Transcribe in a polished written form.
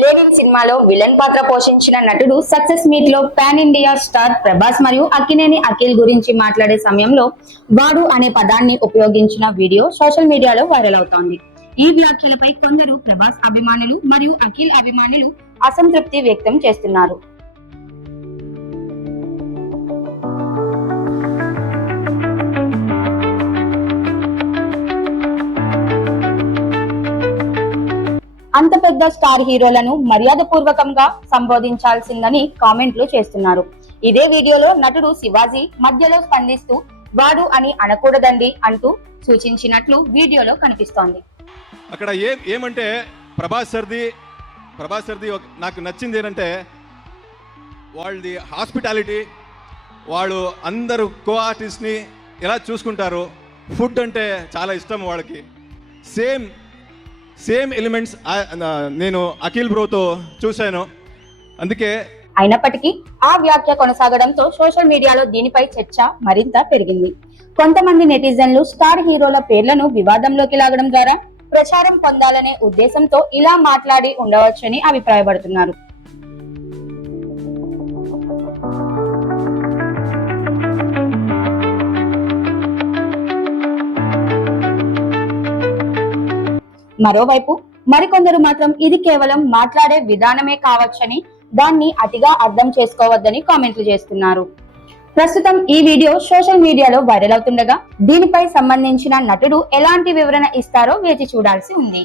Lenin సినిమాలో villain పాత్ర పోషించిన నటుడు సక్సెస్ మీట్ లో పాన్ ఇండియా స్టార్ ప్రభాస్ మరియు అక్కినేని అఖిల్ గురించి మాట్లాడే సమయంలో వాడు అనే పదాన్ని ఉపయోగించిన వీడియో సోషల్ మీడియాలో వైరల్ అవుతోంది. ఈ వ్యాఖ్యలపై కొందరు ప్రభాస్ అభిమానులు మరియు అఖిల్ అభిమానులు అసంతృప్తి వ్యక్తం చేస్తున్నారు. అంత పెద్ద స్టార్ హీరోలను మర్యాదపూర్వకంగా సంబోధించాల్సిందని కామెంట్లు చేస్తున్నారు. ఇదే వీడియోలో నటుడు శివాజీ మధ్యలో స్పందిస్తూ వాడు అని అనకూడదండి అంటూ సూచించినట్లు వీడియోలో కనిపిస్తోంది. అక్కడ ఏమంటే ప్రభాస్ సర్ది నాకు నచ్చింది ఏంటంటే వాళ్ళది హాస్పిటాలిటీ, వాళ్ళు అందరూ కో ఆర్టిస్ట్ని ఎలా చూసుకుంటారు. ఫుడ్ అంటే చాలా ఇష్టం వాళ్ళకి. సేమ్ ఎలిమెంట్స్ నేను అఖిల్ బ్రోతో చూశాను. అందుకే అయినప్పటికీ ఆ వ్యాఖ్య కొనసాగడంతో సోషల్ మీడియాలో దీనిపై చర్చ మరింత పెరిగింది. కొంతమంది నెటిజన్లు స్టార్ హీరోల పేర్లను వివాదంలోకి లాగడం ద్వారా ప్రచారం పొందాలనే ఉద్దేశంతో ఇలా మాట్లాడి ఉండవచ్చని అభిప్రాయపడుతున్నారు. మరోవైపు మరికొందరు మాత్రం ఇది కేవలం మాట్లాడే విధానమే కావచ్చని, దాన్ని అతిగా అర్థం చేసుకోవద్దని కామెంట్లు చేస్తున్నారు. ప్రస్తుతం ఈ వీడియో సోషల్ మీడియాలో వైరల్ అవుతుండగా దీనిపై సంబంధించిన నటుడు ఎలాంటి వివరణ ఇస్తారో వేచి చూడాల్సి ఉంది.